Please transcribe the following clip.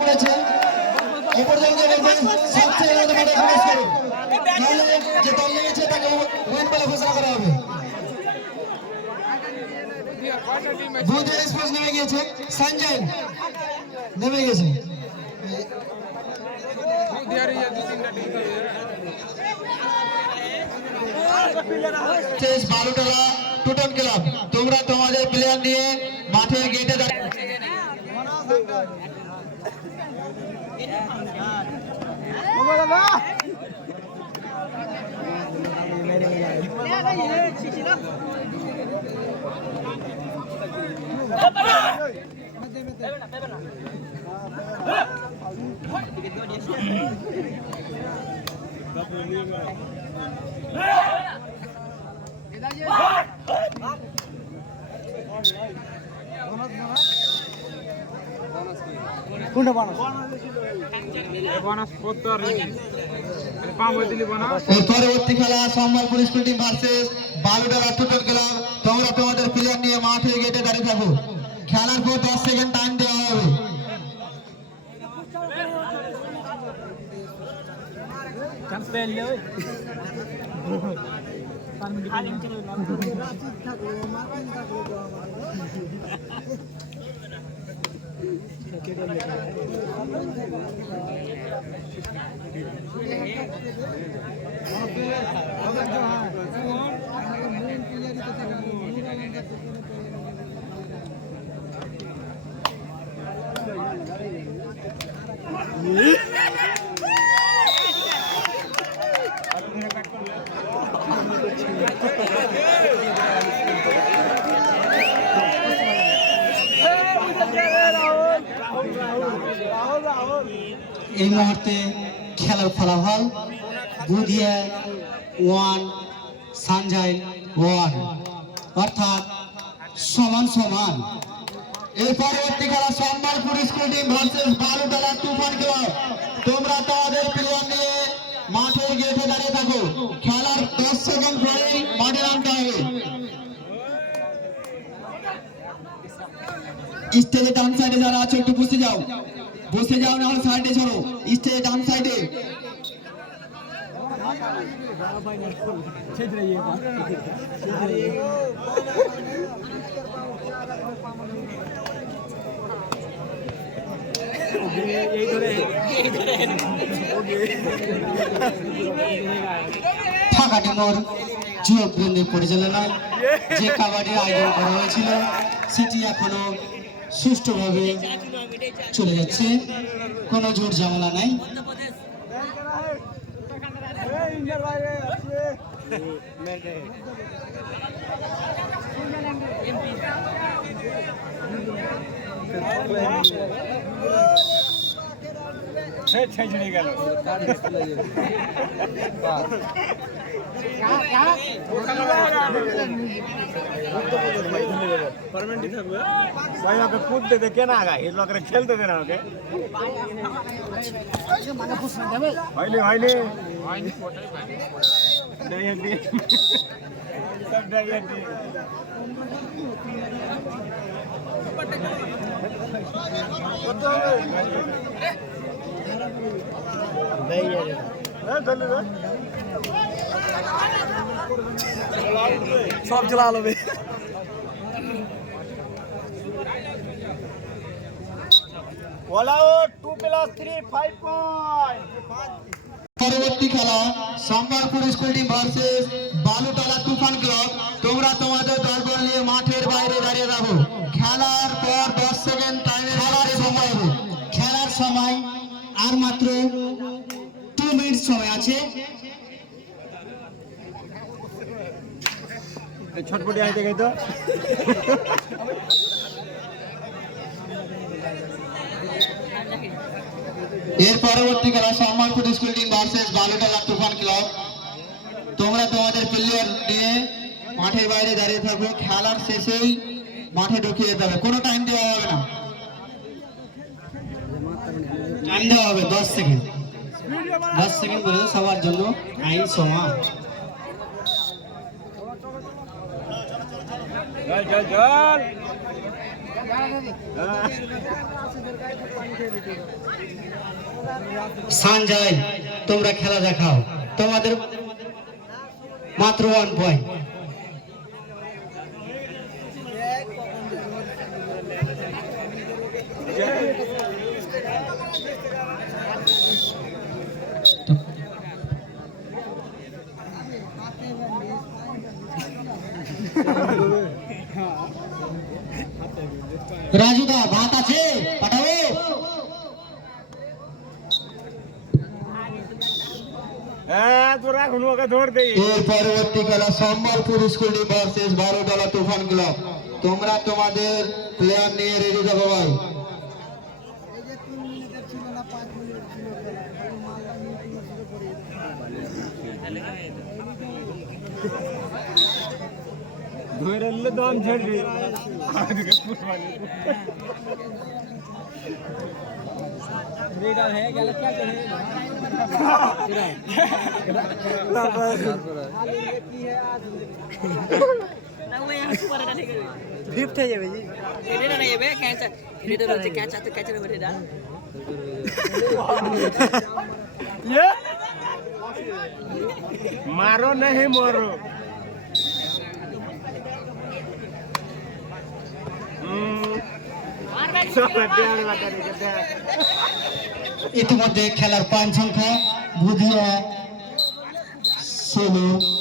করেছে এ পর্যন্ত সবচেয়ে মাঠে প্রবেশ করে নাহলে যে দল লেগেছে তাকে উইন বলে ঘোষণা করা হবে। দুজন স্পোর্টস নেমে গিয়েছে, সঞ্জয় নেমে গেছে। বালুতলা টুটন ক্লাব, তোমরা তোমাদের প্লেয়ার নিয়ে মাঠে গেটে দাঁড়িয়ে পরবর্তী খেলা Sambalpur school team versus Balutala Tutan club. তোমরা তোমাদের প্লেয়ার নিয়ে মাঠে গেটে দাঁড়িয়ে থাকো। খেলার পর 10 সেকেন্ড টাইম দেওয়া হবে। এই মুহূর্তে খেলার ফলাফল বুধিয়া 1 সানজাইন 1, অর্থাৎ সমান সমান। এই পরবর্তী খেলা সম্বলপুর স্কুল টিম ভার্সেস বালুতলা তুফান ক্লাব। তোমরা তোমাদের প্লেয়ার নিয়ে মাঠে গেটে দাঁড়িয়ে থাকো। খেলার 10 সেকেন্ড পরে মাঠে নামতে হবে। স্টেজের ডান সাইডে যারা আছো একটু বসে যাও, বসে যাও, না হলে সাইডে সরো। স্টেজের ডান সাইডে ফাঁকা টিমোর যুবক বৃন্দের পরিচালনায় যে কাবাডির আয়োজন করা হয়েছিল সেটি এখনো সুষ্ঠুভাবে চলে যাচ্ছে, কোনো জোর ঝামেলা নাই। খেলতে দেন আমাকে সব চলা হবে। পরবর্তী খেলা সম্বলপুর স্কুল টিম ভার্সেস বালুতলা তুফান ক্লাব। তোমরা তোমাদের দলবল নিয়ে মাঠের বাইরে দাঁড়িয়ে থাকো। খেলার পর 10 সেকেন্ড টাইমে খেলার সময় আর মাত্র 2 মিনিট সময় আছে। ছটপটি আইতে গেতো এর পরবর্তী খেলা সম্বলপুর স্কুল টিম ভার্সেস বালুতলা তুফান ক্লাব। তোমরা তোমাদের প্লেয়ার নিয়ে মাঠের বাইরে দাঁড়িয়ে থাকো। খেলার শেষেই মাঠে ঢুকিয়ে যেতে হবে, কোনো টাইম দেওয়া হবে না। টাইম দেওয়া হবে 10 সেকেন্ড। 10 সেকেন্ড করে সবার জন্য আইন সমান। চল সানজাইন তোমরা খেলা দেখাও, তোমাদের মাত্র 1 পয়েন্ট। রাজুদা ভাত আছে, পাঠাবো। হ্যাঁ তোরা এখন ওকে ধর দেই। এর পরবর্তী খেলা সম্বলপুর স্কুল টিম ভার্সেস 12 ডলা তুফান ক্লাব। তোমরা তোমাদের প্লেয়ার নিয়ে রেডি থাকো ভাই। ধরে নিলে দম ঝরবে। আগে পুরবানি। रेडा है क्या क्या करे ना वो यहाँ सुपर का ठीक है फिफ्थ है ये भाई रेडा नहीं है बे कैच रेडा रहते कैच आते कैच नहीं रेडा ये मारो नहीं मोरो। ইতিমধ্যে খেলার পয়েন্ট সংখ্যা বুধিয়া 16